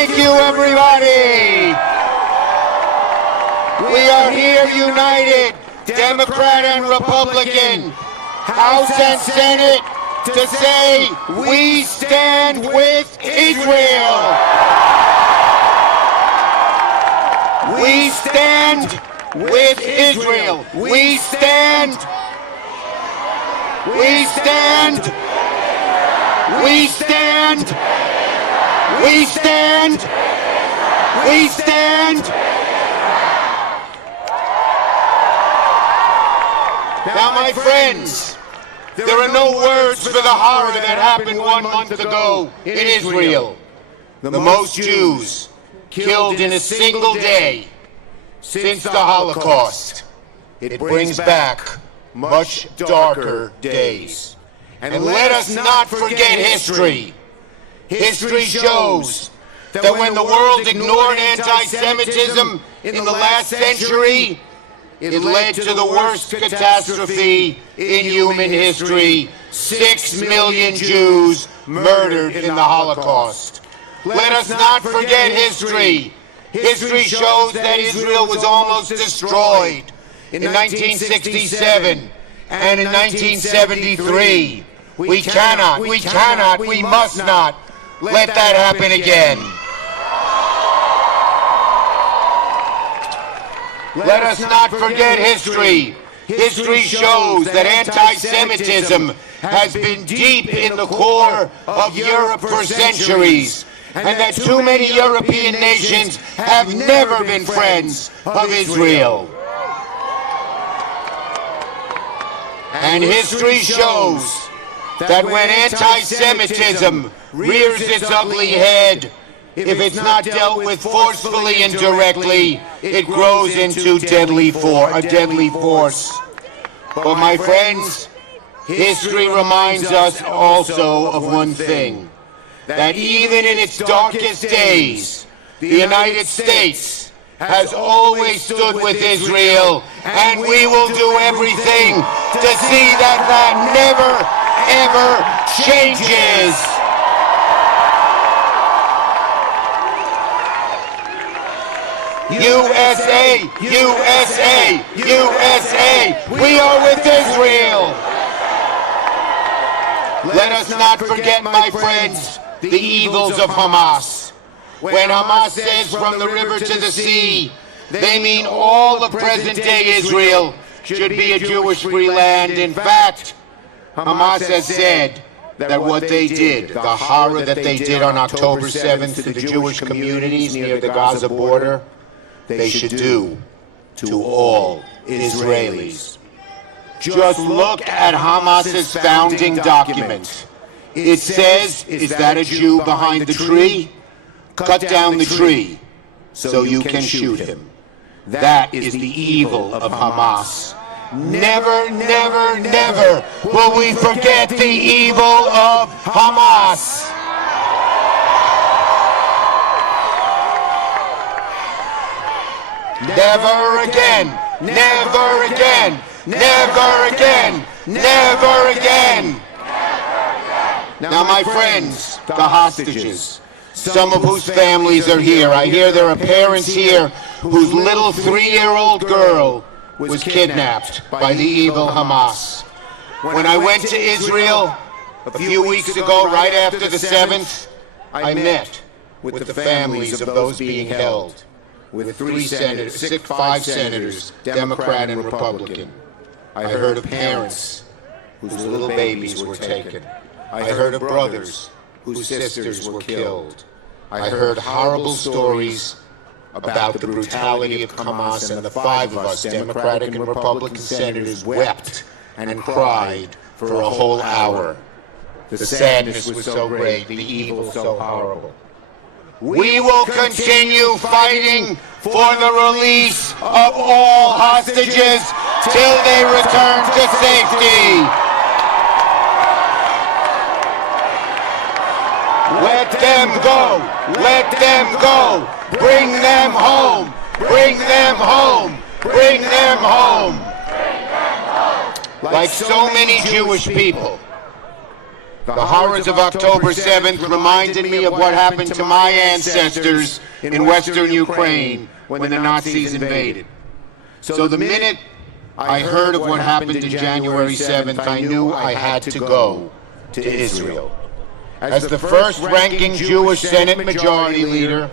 Thank you, everybody. We are here united, Democrat and Republican, House and Senate, to say we stand with Israel. We stand with Israel. We stand. We stand. We stand. We stand. We stand. Now, my friends, there are no words for the horror that happened 1 month ago in Israel. The most Jews killed in a single day since the Holocaust. It brings back much darker days. And let us not forget history. History shows that when the world ignored anti-Semitism in the last century, it led to the worst catastrophe in human history. 6 million Jews murdered in the Holocaust. Let us not forget history. History shows that Israel was almost destroyed in 1967 and in 1973. We cannot, we must not let that happen again. Let us not forget history. History shows that anti-Semitism has been deep in the core of Europe for centuries, and that too many European nations have never been friends of Israel. And history shows that when anti-Semitism rears its ugly head, if it's not dealt with forcefully and directly, it grows into a deadly force. But my friends, history reminds us also of one thing, that even in its darkest days, the United States has always stood with Israel, and we will do everything to see that that never, ever changes. USA, USA, USA, we are with Israel. Let us not forget, my friends, the evils of Hamas. When Hamas says from the river to the sea, they mean all of present-day Israel should be a Jewish free land. In fact, Hamas has said that what they did, the horror that they did on October 7th to the Jewish communities near the Gaza border, they should do to all Israelis. Just look at Hamas's founding document. It says, is that a Jew behind the tree? Cut down the tree so you can shoot him. That is the evil of Hamas. Never, never, never will we forget the evil of Hamas. Never again, never again, never again, never again. Now, my friends, the hostages, some of whose families are here. I hear there are parents here whose little 3-year-old girl was kidnapped by the evil Hamas. When I went to Israel a few weeks ago, right after the 7th, I met with the families of those being held, with 5 senators, Democrat and Republican. I heard of parents whose little babies were taken. I heard of brothers whose sisters were killed. I heard horrible stories about the brutality of Hamas, and the 5 of us, Democratic and Republican senators, wept and cried for a whole hour. The sadness was so great, the evil so horrible. We will continue fighting for the release of all hostages till they return to safety. Let them go! Let them go! Bring them home! Bring them home! Bring them home! Like so many Jewish people, The horrors of October 7th reminded me of what happened to my ancestors in Western Ukraine when the Nazis invaded. So the minute I heard of what happened in January 7th, I knew I had to go to Israel. As the first-ranking Jewish Senate Majority Leader,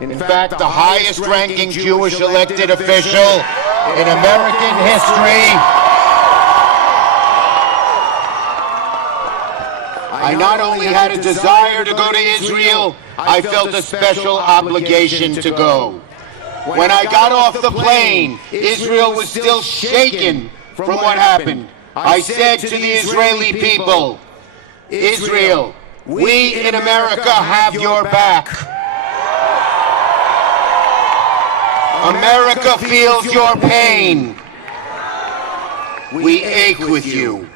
in fact, the highest-ranking Jewish elected official in American history, I not only had a desire to go to Israel, I felt a special obligation to go. When I got off the plane, Israel was still shaken from what happened. I said to the Israeli people, Israel, we in America have your back. America feels your pain. We ache with you.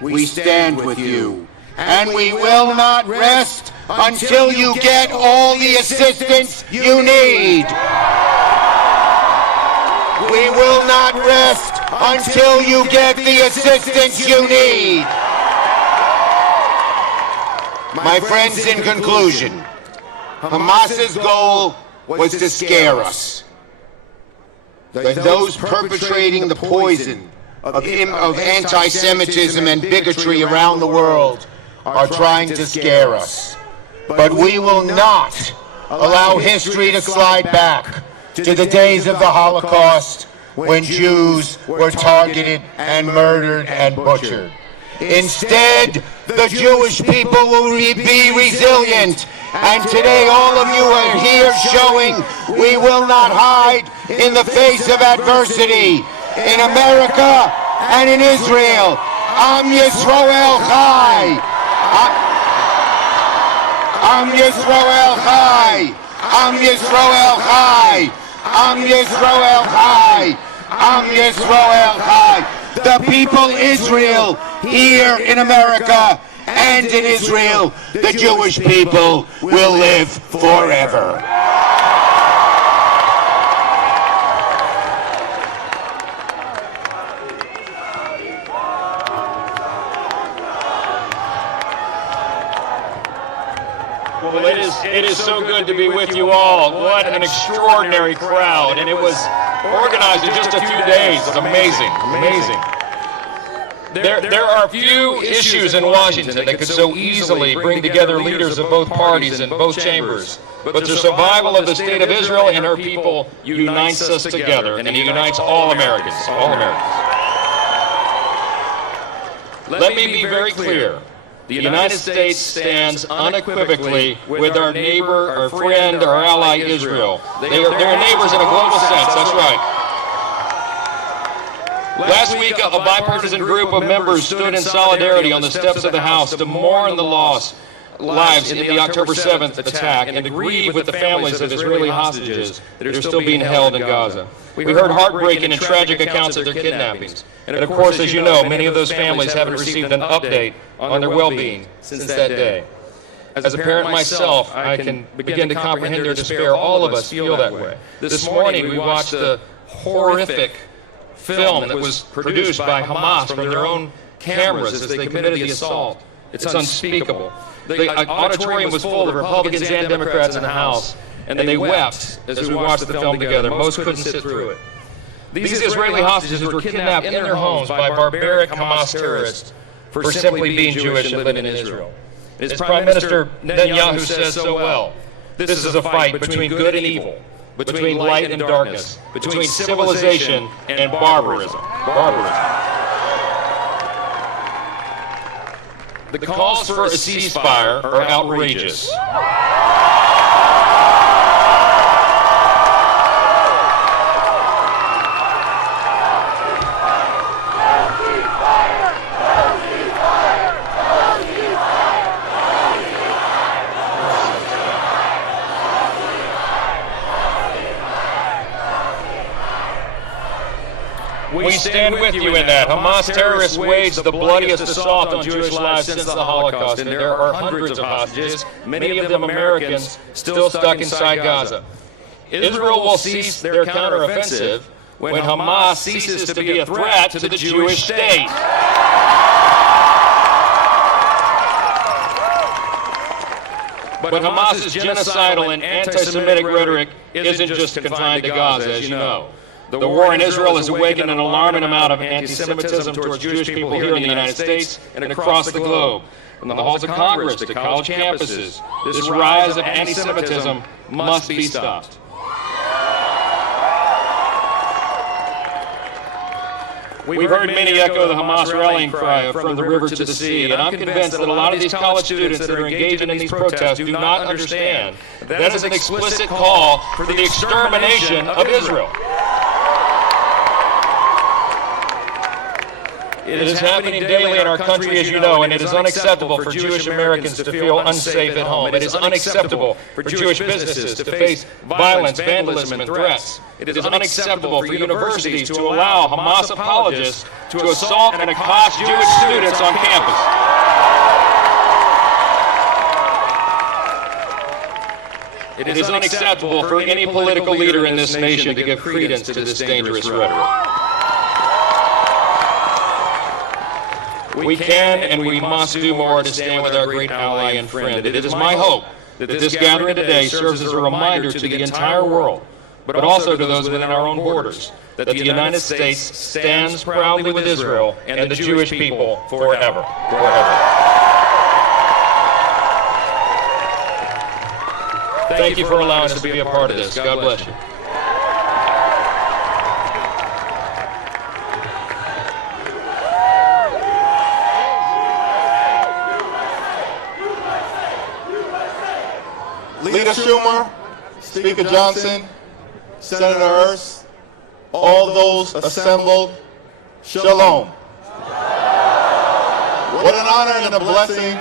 We stand with you. And we will not rest until you get all the assistance you need. We will not rest until you get the assistance you need. My friends, in conclusion, Hamas's goal was to scare us. Those perpetrating the poison of anti-Semitism and bigotry around the world are trying to scare us. But we will not allow history to slide back to the days of the Holocaust when Jews were targeted and murdered and butchered. Instead, the Jewish people will be resilient. And today all of you are here showing we will not hide in the face of adversity in America and in Israel. Am Yisrael Chai. Am Yisrael Chai. Am Yisrael Chai. Am Yisrael Chai. Am Yisrael Chai. The people Israel here in America and in Israel, the Jewish people will live forever. Well, it is so good to be with you all. What an extraordinary crowd. And it was organized in just a few days. It's amazing, amazing. There are few issues in Washington that could so easily bring together leaders of both parties in both chambers. But the survival of the state of Israel and her people unites us together, and it unites all Americans, all Americans. Let me be very clear. The United States stands unequivocally with our neighbor, our friend, our ally, Israel. They're neighbors in a global sense, that's right. Last week, a bipartisan group of members stood in solidarity on the steps of the House to mourn the lives in the October 7th attack and to grieve with the families of Israeli hostages that are still being held in Gaza. We heard heartbreaking and tragic accounts of their kidnappings. And of course, as you know, many of those families haven't received an update on their well-being since that day. As a parent myself, I can begin to comprehend their despair. All of us feel that way. This morning, we watched the horrific film that was produced by Hamas from their own cameras as they committed the assault. It's unspeakable. The auditorium was full of Republicans and Democrats in the House, and they wept as we watched the film together. Most couldn't sit through it. These Israeli hostages were kidnapped in their homes by barbaric Hamas terrorists for simply being Jewish and living in Israel. As Prime Minister Netanyahu says so well, this is a fight between good and evil, between light and darkness, between civilization and barbarism. The calls for a ceasefire are outrageous. We stand with you in that. Hamas terrorists waged the bloodiest assault on Jewish lives since the Holocaust, and there are hundreds of hostages, many of them Americans, still stuck inside Gaza. Israel will cease their counteroffensive when Hamas ceases to be a threat to the Jewish state. But Hamas's genocidal and anti-Semitic rhetoric isn't just confined to Gaza, as you know. The war in Israel has awakened an alarming amount of anti-Semitism towards Jewish people here in the United States and across the globe. From the halls of Congress to college campuses, this rise of anti-Semitism must be stopped. We've heard many echo the Hamas rallying cry from the river to the sea, and I'm convinced that a lot of these college students that are engaging in these protests do not understand that is an explicit call for the extermination of Israel. It is happening daily in our country, as you know, and it is unacceptable for Jewish Americans to feel unsafe at home. It is unacceptable for Jewish businesses to face violence, vandalism, and threats. It is unacceptable for universities to allow Hamas apologists to assault and accost Jewish students on campus. It is unacceptable for any political leader in this nation to give credence to this dangerous rhetoric. We can and we must do more to stand with our great ally and friend. It is my hope that this gathering today serves as a reminder to the entire world, but also to those within our own borders, that the United States stands proudly with Israel and the Jewish people forever. Thank you for allowing us to be a part of this. God bless you. Leader Schumer, Speaker Johnson, Senator Ernst, all those assembled, shalom. What an honor and a blessing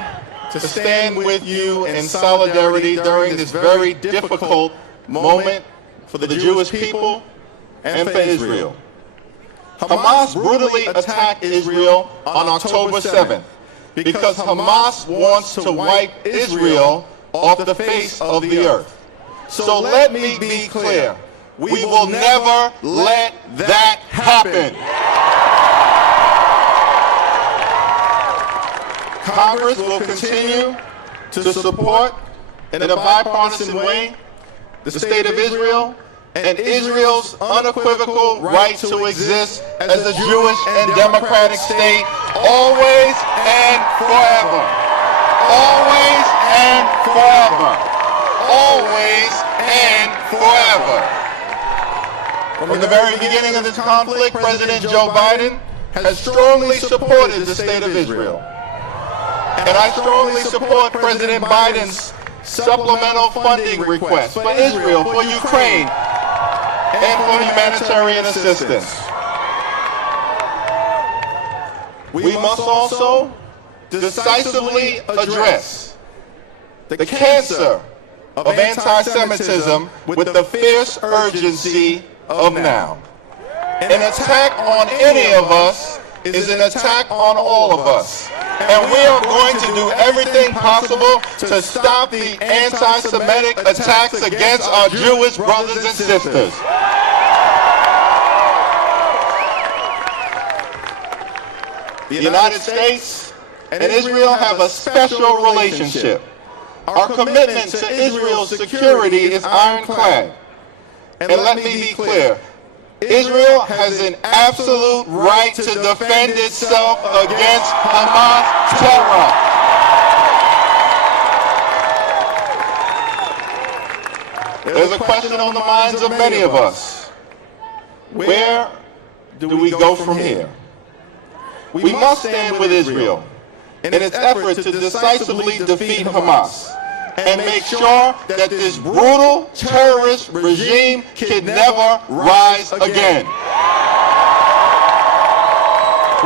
to stand with you in solidarity during this very difficult moment for the Jewish people and for Israel. Hamas brutally attacked Israel on October 7th because Hamas wants to wipe Israel off the face of the earth. So let me be clear. We will never let that happen. Congress will continue to support in a bipartisan way the state of Israel and Israel's unequivocal right to exist as a Jewish and democratic state always and forever. Always and forever. Always and forever. From the very beginning of this conflict, President Joe Biden has strongly supported the state of Israel. And I strongly support President Biden's supplemental funding request for Israel, for Ukraine, and for humanitarian assistance. We must also decisively address the cancer of anti-Semitism with the fierce urgency of now. An attack on any of us is an attack on all of us. And we are going to do everything possible to stop the anti-Semitic attacks against our Jewish brothers and sisters. The United States and Israel have a special relationship. Our commitment to Israel's security is ironclad. And let me be clear, Israel has an absolute right to defend itself against Hamas terror. There's a question on the minds of many of us. Where do we go from here? We must stand with Israel in its effort to decisively defeat Hamas and make sure that this brutal terrorist regime can never rise again.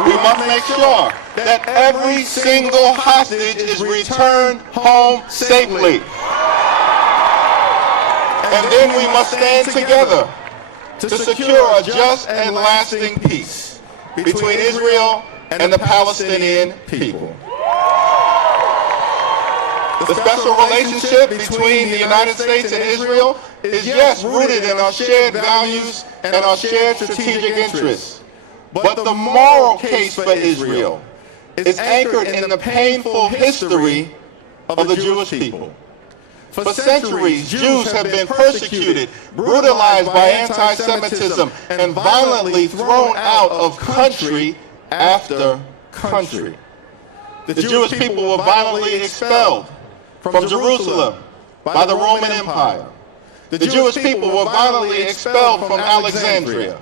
We must make sure that every single hostage is returned home safely. And then we must stand together to secure a just and lasting peace between Israel and the Palestinian people. The special relationship between the United States and Israel is, yes, rooted in our shared values and our shared strategic interests. But the moral case for Israel is anchored in the painful history of the Jewish people. For centuries, Jews have been persecuted, brutalized by anti-Semitism, and violently thrown out of country after country. The Jewish people were violently expelled from Jerusalem by the Roman Empire. The Jewish people were violently expelled from Alexandria.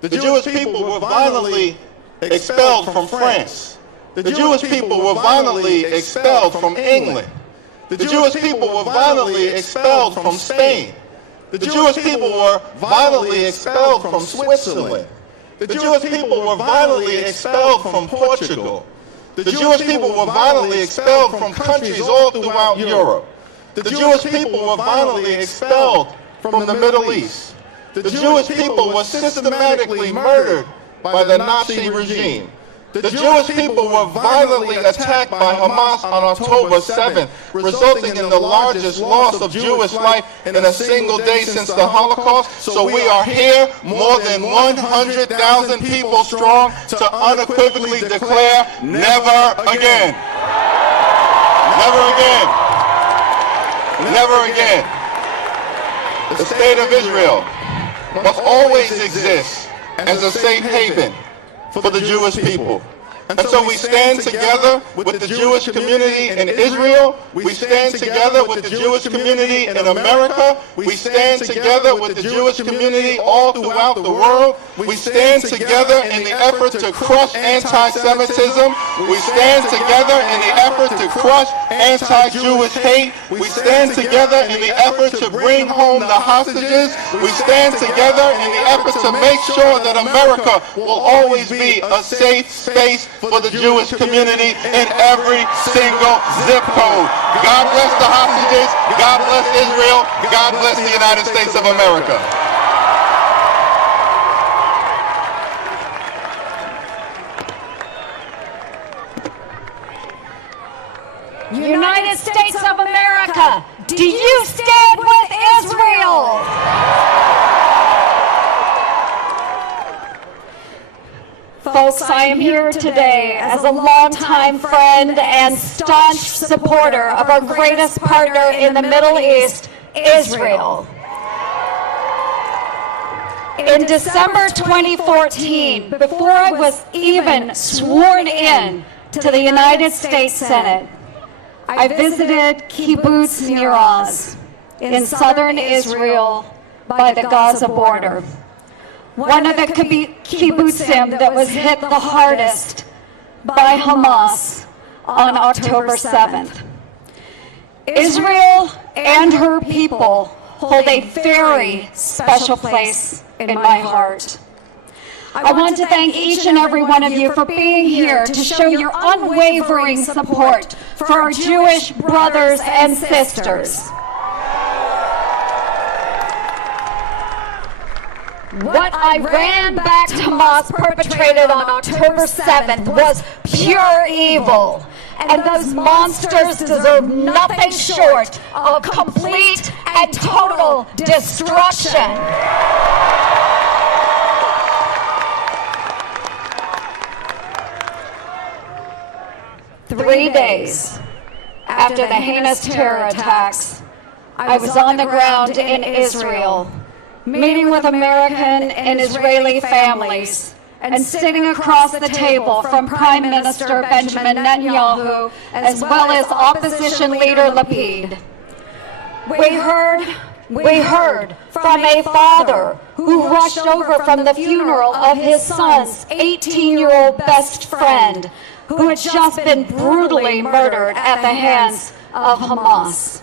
The Jewish people were violently expelled from France. The Jewish people were violently expelled from England. The Jewish people were violently expelled from Spain. The Jewish people were violently expelled from Switzerland. The Jewish people were violently expelled from Portugal. The Jewish people were violently expelled from countries all throughout Europe. The Jewish people were violently expelled from the Middle East. The Jewish people were systematically murdered by the Nazi regime. The Jewish people were violently attacked by Hamas on October 7th, resulting in the largest loss of Jewish life in a single day since the Holocaust. So we are here, more than 100,000 people strong, to unequivocally declare, never again. Never again. Never again. The state of Israel must always exist as a safe haven for the Jewish people. And so we stand together with the Jewish community in Israel. We stand together with the Jewish community in America. We stand together with the Jewish community all throughout the world. We stand together in the effort to crush anti-Semitism. We stand together in the effort to crush anti-Jewish hate. We stand together in the effort to bring home the hostages. We stand together in the effort to make sure that America will always be a safe space for the Jewish community in every single zip code. God bless the hostages. God bless Israel. God bless the United States of America. United States of America, do you stand with Israel? Folks, I am here today as a longtime friend and staunch supporter of our greatest partner in the Middle East, Israel. In December 2014, before I was even sworn in to the United States Senate, I visited Kibbutz Nir Oz in southern Israel by the Gaza border. One of the kibbutzim that was hit the hardest by Hamas on October 7th. Israel and her people hold a very special place in my heart. I want to thank each and every one of you for being here to show your unwavering support for our Jewish brothers and sisters. What Iran-backed Hamas perpetrated on October 7th was pure evil, and those monsters deserve nothing short of complete and total destruction. Three days after the heinous terror attacks, I was on the ground in Israel, meeting with American and Israeli families, and sitting across the table from Prime Minister Benjamin Netanyahu, as well as opposition leader Lapid. We heard from a father who rushed over from the funeral of his son's 18-year-old best friend, who had just been brutally murdered at the hands of Hamas.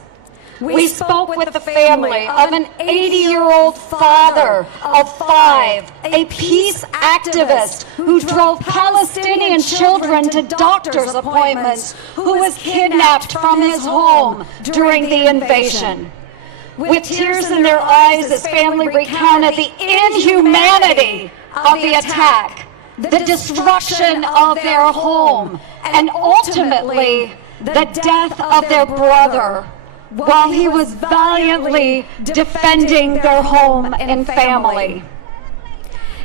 We spoke with the family of an 80-year-old father of 5, a peace activist who drove Palestinian children to doctor's appointments, who was kidnapped from his home during the invasion. With tears in their eyes, his family recounted the inhumanity of the attack, the destruction of their home, and ultimately the death of their brother, while he was valiantly defending their home and family.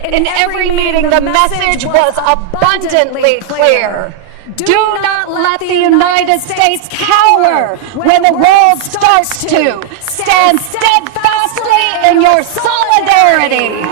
In every meeting, the message was abundantly clear. Do not let the United States cower when the world starts to. Stand steadfastly in your solidarity.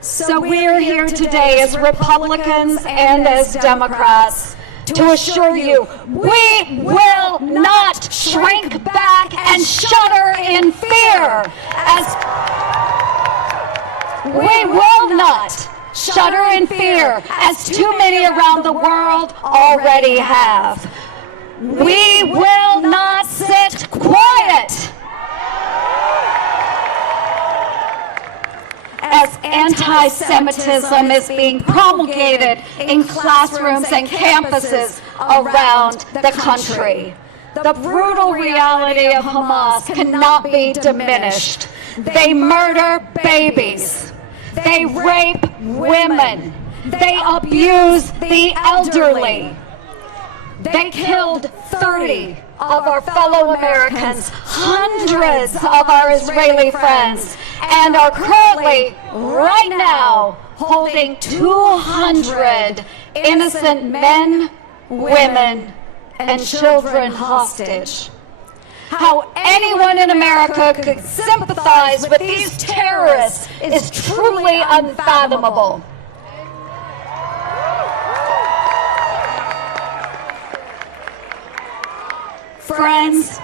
So we are here today as Republicans and as Democrats to assure you we will not shrink back and shudder in fear. We will not shudder in fear as too many around the world already have. We will not sit quiet as anti-Semitism is being promulgated in classrooms and campuses around the country. The brutal reality of Hamas cannot be diminished. They murder babies. They rape women. They abuse the elderly. They killed 30 of our fellow Americans, hundreds of our Israeli friends, and are currently, right now, holding 200 innocent men, women, and children hostage. How anyone in America could sympathize with these terrorists is truly unfathomable. Friends,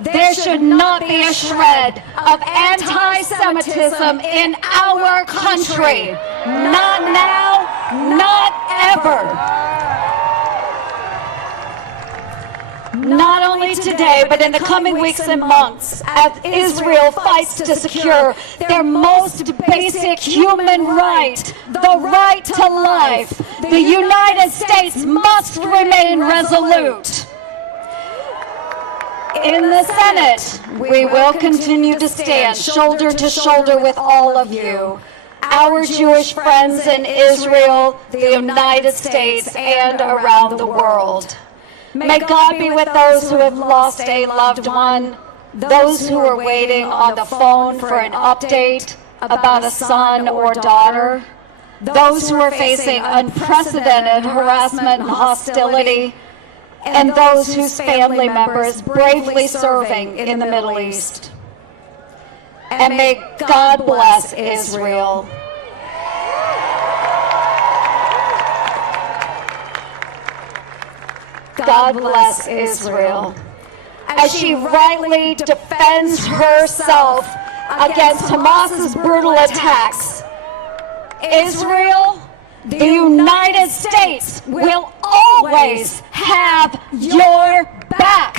there should not be a shred of anti-Semitism in our country. Not now, not ever. Not only today, but in the coming weeks and months, as Israel fights to secure their most basic human right, the right to life, the United States must remain resolute. In the Senate, we will continue to stand shoulder to shoulder with all of you, our Jewish friends in Israel, the United States, and around the world. May God be with those who have lost a loved one, those who are waiting on the phone for an update about a son or daughter, those who are facing unprecedented harassment and hostility, and those whose family members bravely serving in the Middle East. And may God bless Israel. God bless Israel. As she rightly defends herself against Hamas's brutal attacks, Israel, the United States will always have your back.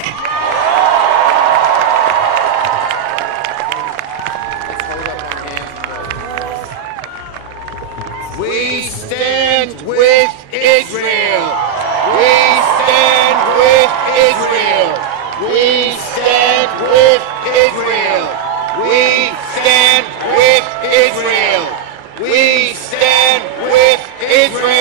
We stand with Israel. We stand with Israel. We stand with Israel. We stand with Israel. We stand with Israel.